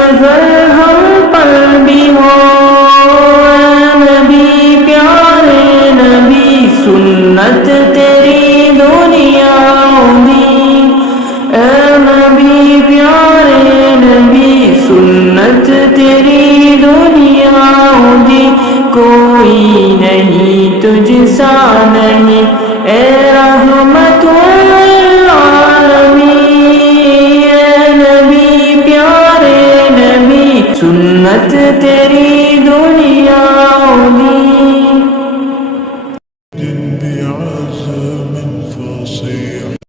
نظر ہم پر بھی ہو، اے نبی پیارے نبی سنت تیری دنیا دی، اے نبی پیارے نبی سنت تیری دنیا دی، کوئی نہیں تجھ سا نہیں اے رحمت للعالمین، اے نبی پیارے نبی سنت تیری دنیا